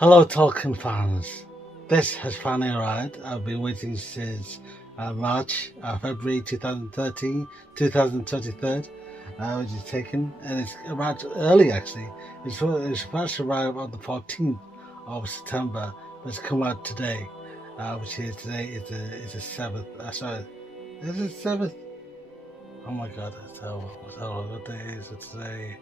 Hello, Tolkien fans. This has finally arrived. I've been waiting since February 2013, 2023, which is taken, and it's arrived early actually. It's supposed to arrive on the 14th of September, but it's come out today, which is today is the 7th. Sorry, is it 7th? Oh my god, what day is it today?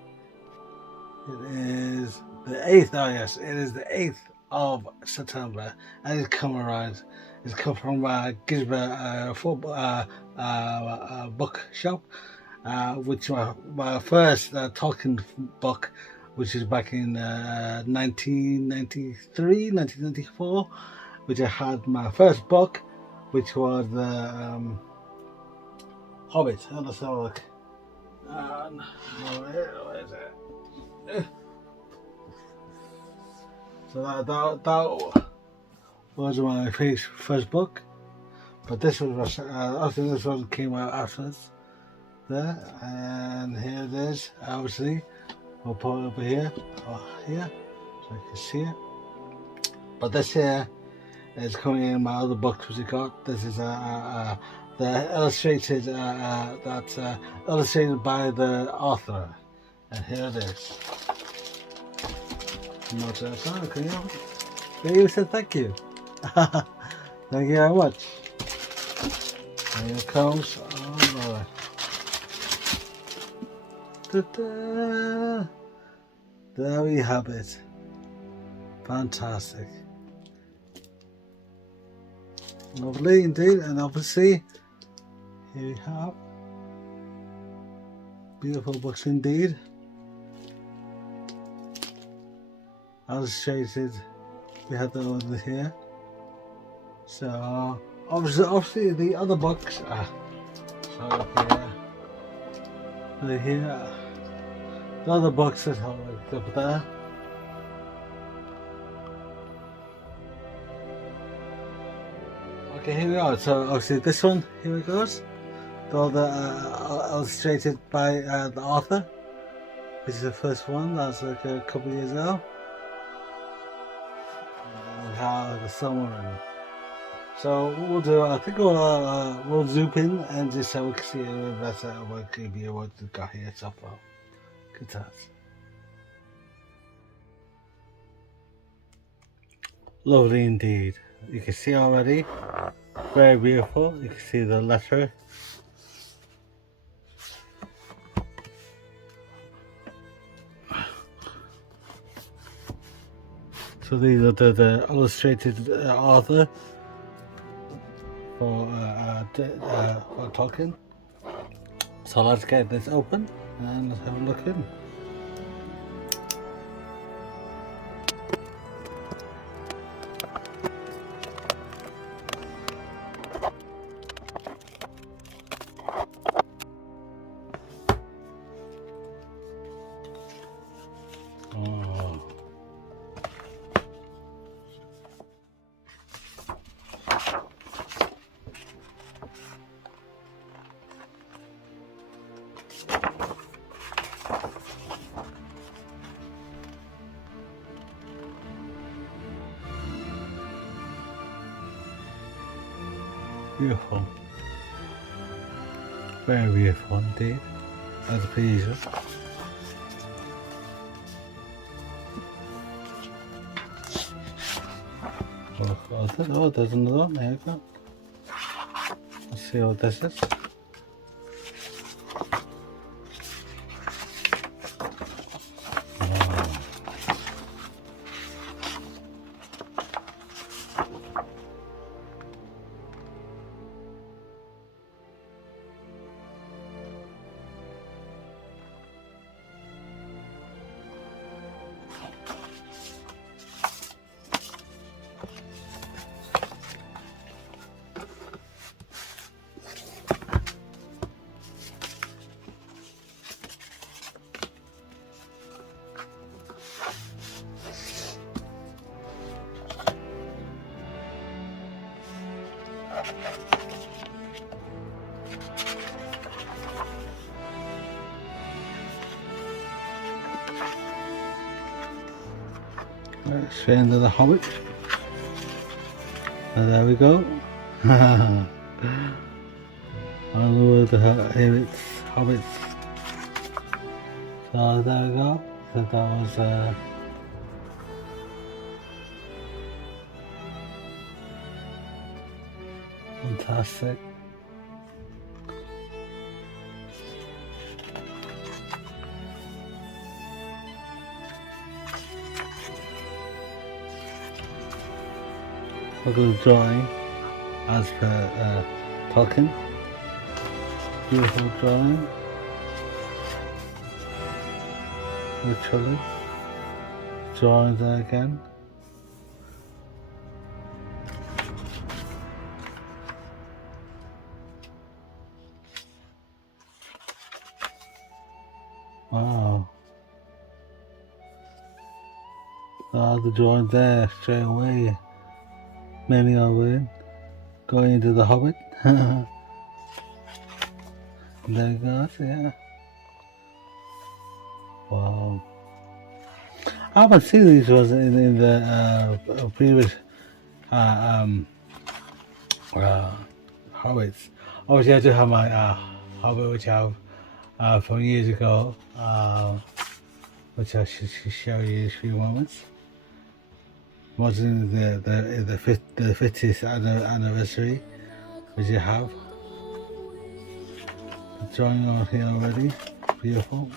It is the 8th. Oh yes, it is the 8th of September, and it's come around. It's come from Guisborough Book Shop, which my first Tolkien book, which is back in 1993, 1994, which I had my first book, which was the Hobbit. Let's have a look. Where is it? So that was my first book, but this was after this one came out afterwards. There, and here it is. Obviously, we'll put it over here, so you can see it. But this here is coming in my other books which I got. This is the illustrated illustrated by the author, and here it is. Not can you say thank you? Thank you very much. And here it comes. Oh, ta-da. There we have it. Fantastic. Lovely indeed, and obviously here we have beautiful books indeed. Illustrated, we have the other here. So obviously the other books are here. The other books that are up there. Okay, here we are. So obviously this one, here it goes. All the illustrated by the author. This is the first one. That's like a couple of years ago. How the summer, and so what we'll do, I think we'll zoom in and just so we can see better what could be what we've got here so far. Good times. Lovely indeed. You can see already, very beautiful. You can see the letter. So these are the illustrated author for Tolkien. So let's get this open and let's have a look in. Oh. Beautiful. Very beautiful indeed, as per usual. Oh, there's another one. There you go. Let's see what this is. Right, straight into the Hobbit. And there we go. Onward the Hobbits. So there we go. So that was fantastic. Look at the drawing as per Tolkien. Beautiful drawing. Literally. Drawing there again. Wow. The drawing there straight away. Many of it going into the Hobbit. There you go, yeah. Wow. I haven't seen these ones in the previous Hobbits. Obviously, I do have my Hobbit, which I have from years ago, which I should show you in a few moments. Watching the 50th anniversary, which you have. The drawing on here already, beautiful.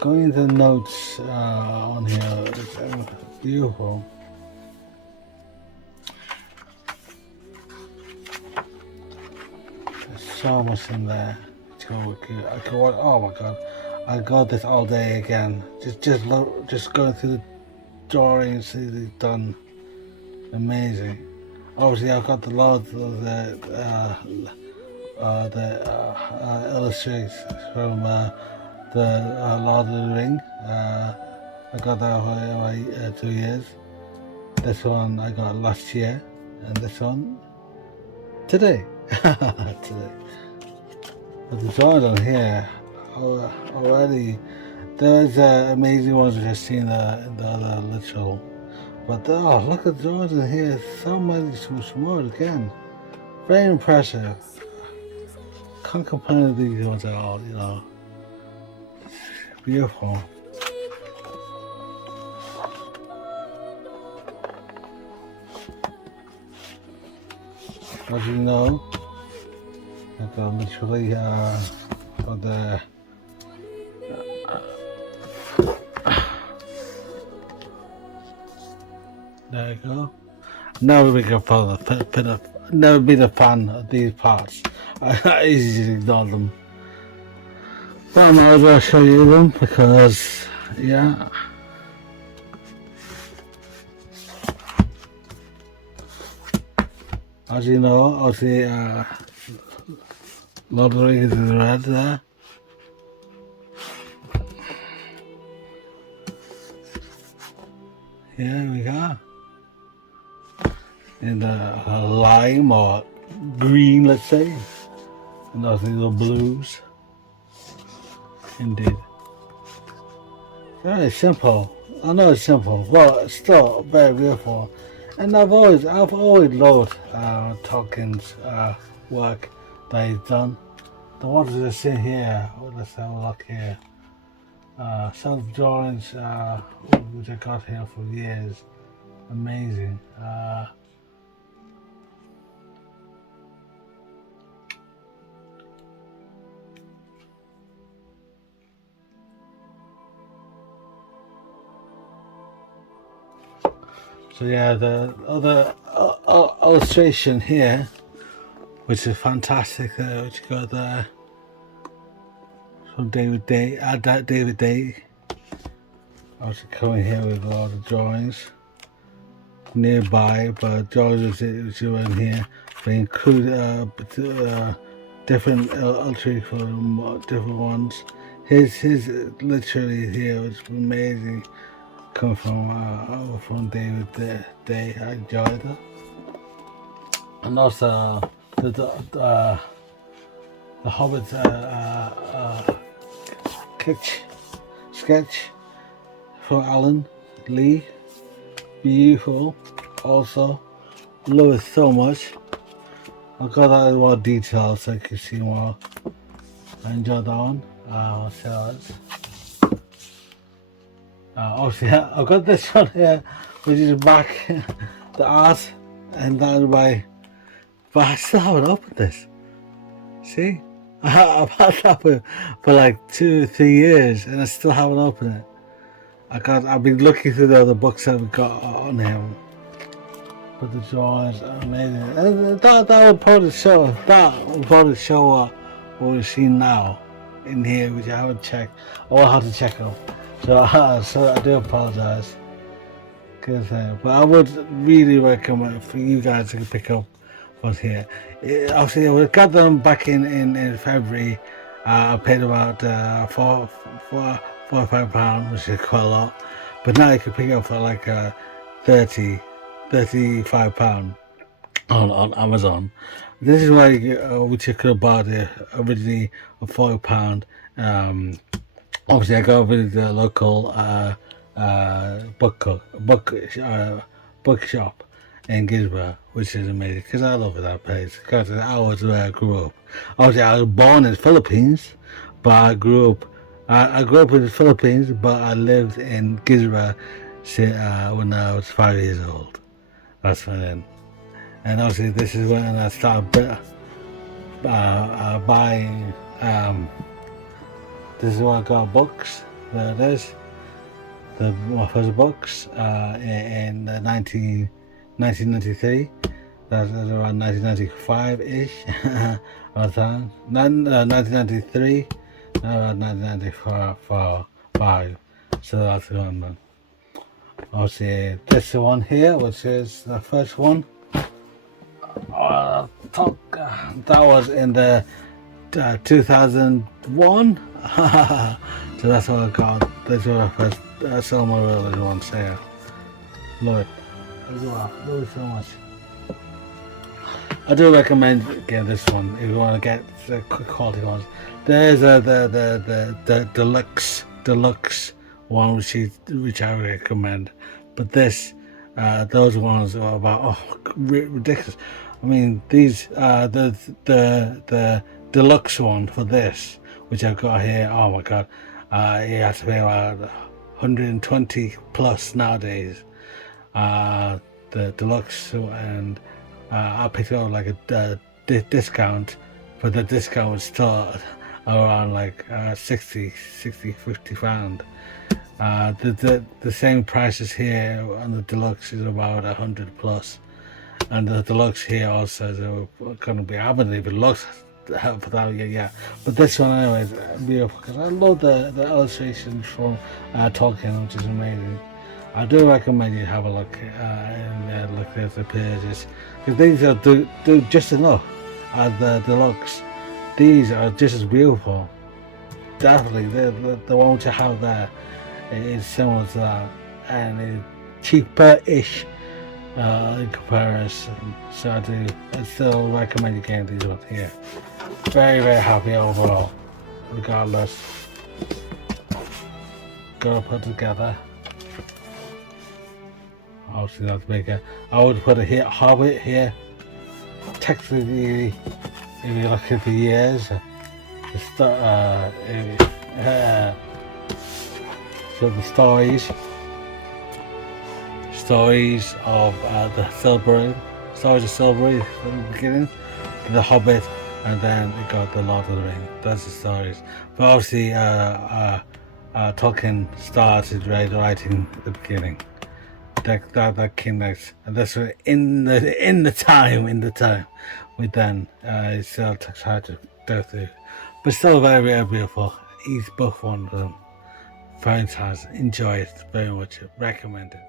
Going into the notes on here, it's beautiful. There's so much in there. I could watch, oh my god, I got this all day again. Just going through the drawings, see these done. Amazing. Obviously, I've got the lot of the illustrations from the Lord of the Ring. I got that for 2 years. This one I got last year, and this one today. Today. But the drawing on here already, there's amazing ones which I've seen in the other literal. But look at the drawings in here. So many more again. Very impressive. Can't complain with these ones at all, you know. Beautiful. As you know, I got literally for the there you go. Never been a fan of these parts. I easily ignore them. But I might as well show you them because, yeah. As you know, obviously, Lord of the Rings is in red there. Here we go. In the lime or green, let's say. And obviously the blues. Indeed. Very simple. I know it's simple, but still very beautiful. And I've always loved Tolkien's work that he's done. The ones that are seen here, let's have a look here. Some of the drawings which I got here for years. Amazing. So yeah, the other illustration here, which is fantastic, which you got there from David Day. David Day. I was coming here with a lot of drawings nearby, but drawings which were in here. They include different illustrations from different ones. His literally here was amazing. Come from David Day. I enjoyed it. and also the Hobbit sketch for Alan Lee. Beautiful. Also, love it so much. I've got that in more detail so you can see more. I enjoyed that one. Obviously, I've got this one here, which is back the art, and that by. But I still haven't opened this. See, I've had that for like 2-3 years, and I still haven't opened it. I've been looking through the other books that we've got on him, but the drawings are amazing. And that will probably show what we've seen now in here, which I haven't checked. I will have to check out. So I do apologise. But I would really recommend for you guys to pick up what's here. Obviously, we got them back in February. I paid about £4 or £5, which is quite a lot. But now you can pick it up for like £35 on Amazon. This is why which you could have bought it originally for £40. Obviously, I go with the local book shop in Guisborough, which is amazing because I love that place. Because I was where I grew up. Obviously, I was born in the Philippines, but I grew up in the Philippines, but I lived in Guisborough when I was 5 years old. That's when. And obviously, this is when I started buying. This is where I got books. There it is. My first books in 1993. That was around 1995-ish. 1993. Around 1995. So that's the one then. Obviously, this one here, which is the first one. That was in the 2001. So that's what I got. That's what I first saw my really one sale. Love it. Love it so much. I do recommend getting this one if you want to get the quick quality ones. There's the deluxe one which I recommend. But those ones are about ridiculous. I mean, these the deluxe one for this, which I've got here. Oh my god, you have to pay about 120 plus nowadays. The deluxe, and I picked it up like a discount, but the discount was still around like 50 pound. The same prices here on the deluxe is about 100 plus, and the deluxe here also is going to be. I haven't even looked for that yet. But this one anyway is beautiful because I love the illustrations from Tolkien, which is amazing. I do recommend you have a look and look at the pages because these are do just enough as the deluxe. These are just as beautiful. Definitely, the one which I have there is similar to that, and it's cheaper-ish in comparison. So I still recommend you getting these ones here. Very, very happy overall, regardless. Gotta put together. Obviously that's bigger. I would put it here, Hobbit here. Technically, if you look at the years, so the stories of the Silbury, stories of Silbury from the beginning, the Hobbit, and then it got the Lord of the Rings. That's the stories. But obviously, Tolkien started writing at the beginning. That came next, and that's in the time we then it still took time to go through, but still very, very beautiful. Each book one of them. Very nice. Enjoy it very much. Recommend it.